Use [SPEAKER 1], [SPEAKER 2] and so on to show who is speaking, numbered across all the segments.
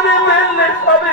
[SPEAKER 1] করে ফেললে সবে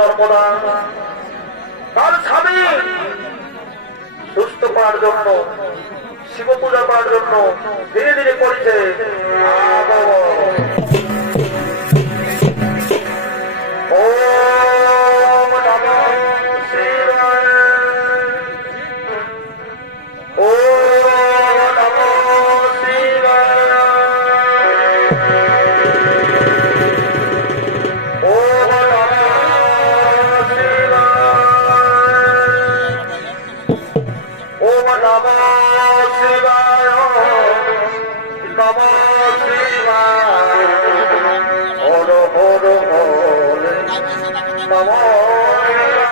[SPEAKER 1] পারব না তার স্বামী জন্য শিব পূজা করার জন্য ধীরে ধীরে করেছে। Bye.